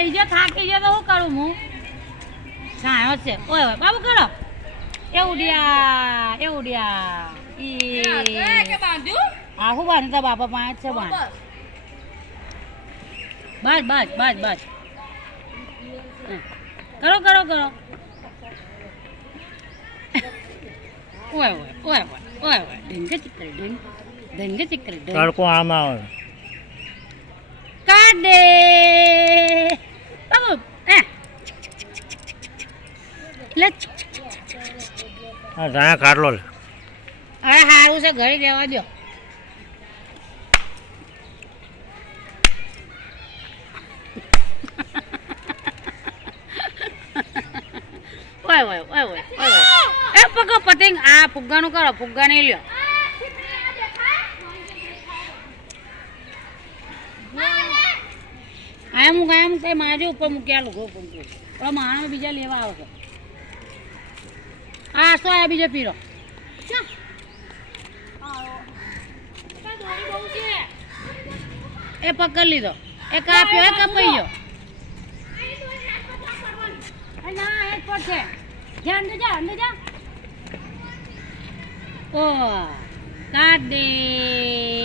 બેહી જો થાકી જો તો શું કરું હું છાયો છે ઓય ઓય બાબુ કરો એ ઉડ્યા કે બાંધ્યું આ હું બાંધતા બાપા પાંચ છે બાંધ બસ કરો ઓય ઢંગે ચિકરે તડકો આમ આવે કાઢ દે બાબુ લે હા ત્યાં કાઢલો લે હવે સારું છે ઘરે રહેવા દો ઓય એ પકો પતંગ આ ફુગ્ગાનું કરો ફુગ્ગા નહીં લ્યો આમ કઈ માજો ઉપર મૂક્યા લોકો પણ માણસ બીજા લેવા આવે છે આ શું આ બીજો પીરો એ પકડ લીધો એ કાપ્યો એ કપાઈ ગયો ના એક પર છે અંદર જા ઓ કાઢ દે